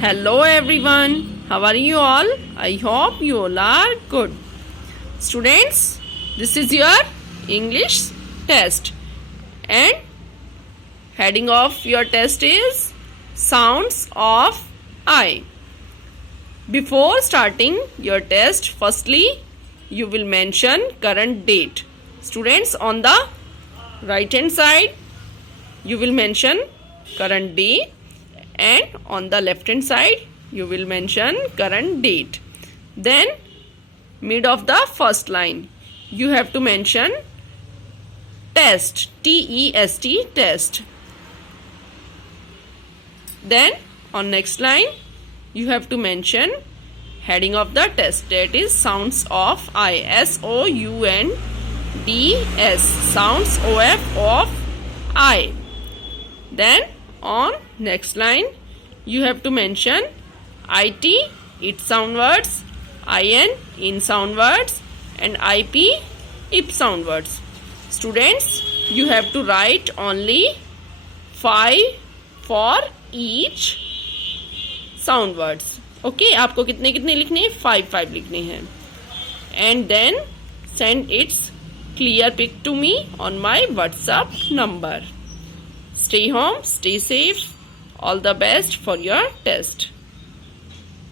Hello everyone. How are you all? I hope you all are good. Students, this is your English test and heading of your test is sounds of I. Before starting your test, firstly you will mention current date. Students, on the right hand side you will mention current day and on the left hand side you will mention current date. Then mid of the first line you have to mention test, T-E-S-T, test. Then on next line you have to mention heading of the test, that is sounds of I, S-O-U-N-D-S, sounds of I. Then on next line you have to mention IT, it sound words, IN, in sound words, and IP, ip sound words. Students, you have to write only 5 for each sound words. Okay, आपको कितने कितने लिखने हैं? 5 लिखने हैं. And then send its clear pic to me on my WhatsApp number. Stay home, stay safe. All the best for your test.